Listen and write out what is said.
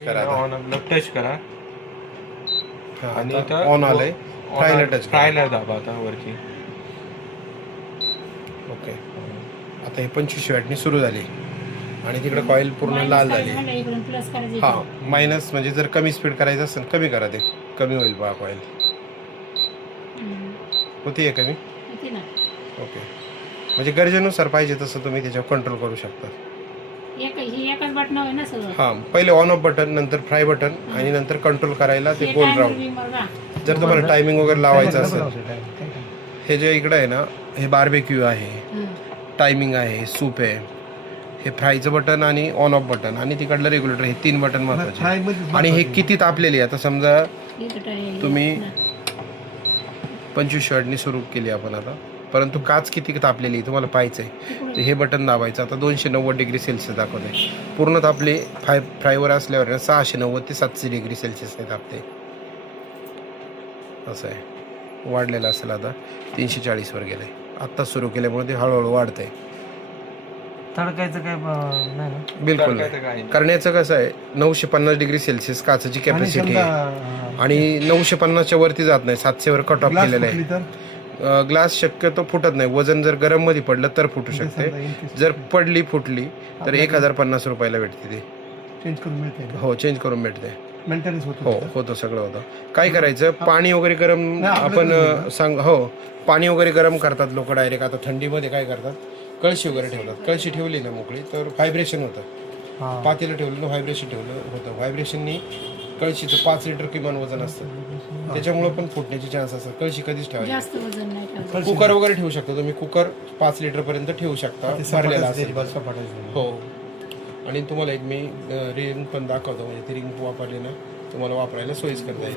करा on touch करा आणि आता ऑन आलंय. फ्रायला टच करा. फ्रायला दाबा आता वरती. ओके. आता हे 25 वॅटनी सुरू झाली आणि तिकडे कॉईल पूर्ण लाल झाली. हा मायनस म्हणजे जर कमी स्पीड करायचं असेल कमी करा, ते कमी होईल बघा कॉईल. होती कमी. ओके. म्हणजे गरजेनुसार पाहिजे तसं तुम्ही त्याच्यावर कंट्रोल करू शकता. एकच बटन होय ना सगळं. हां, पहिले ऑन ऑफ बटन, नंतर फ्राय बटन आणि नंतर कंट्रोल करायला ते गोल राऊंड. जर तुम्हाला टायमिंग वगैरे लावायचं असेल, हे जे इकडे आहे ना, हे बार्बेक्यू आहे, टायमिंग आहे, सूप आहे, हे फ्रायचं बटन आणि ऑन ऑफ बटन आणि तिकडलं रेग्युलेटर, हे 3 बटन महत्वाचे. आणि हे किती तापलेली आता समजा तुम्ही 25 वॅटनी सुरू केली आपण आता, परंतु काच किती तापलेली तुम्हाला पाहायचं आहे, तर हे बटन दाबायचं. आता 290 डिग्री सेल्सिअस दाखवते. पूर्ण तापले फ्रायवर असल्यावर 690 ते 700 डिग्री सेल्सिअसने तापते. असं आहे. वाढलेलं असेल आता 340 वर गेलंय. आत्ता सुरू केल्यामुळे ते हळूहळू वाढतंय. तडकायचं काय नाही ना? बिलकुल नाही. करण्याचं कसं आहे, 950 डिग्री सेल्सिअस काचची कॅपॅसिटी आहे आणि 950च्या वरती जात नाही. 700 वर कट ऑफ केलेलं आहे. ग्लास शक्यतो फुटत नाही. वजन जर गरम मध्ये पडलं तर फुटू शकते. जर फुटली तर 1050 रुपयाला भेटते ती. चेंज करून मिळते. हो, चेंज करून भेटते. मेंटेनन्स होतो. हो, होतं, सगळं होतं. काय करायचं, पाणी वगैरे गरम आपण हो, पाणी वगैरे गरम करतात लोक डायरेक्ट. आता थंडीमध्ये काय करतात, कळशी वगैरे ठेवतात. कळशी ठेवली ना मोकळी तर व्हायब्रेशन होतं. पातेलं ठेवलं ना, व्हायब्रेशन होतं. व्हायब्रेशननी कळशीचं 5 लिटर किमान वजन असतं, त्याच्यामुळे पण फुटण्याचे चान्स असतात. कळशी कधीच ठेवायची. कुकर वगैरे ठेवू शकता तुम्ही. कुकर 5 लिटर पर्यंत ठेवू शकता भरलेला असेल. हो. आणि तुम्हाला एक मी रिंग पण दाखवतो, म्हणजे ती रिंग वापरली ना तुम्हाला वापरायला सोयीस्कर जाईल.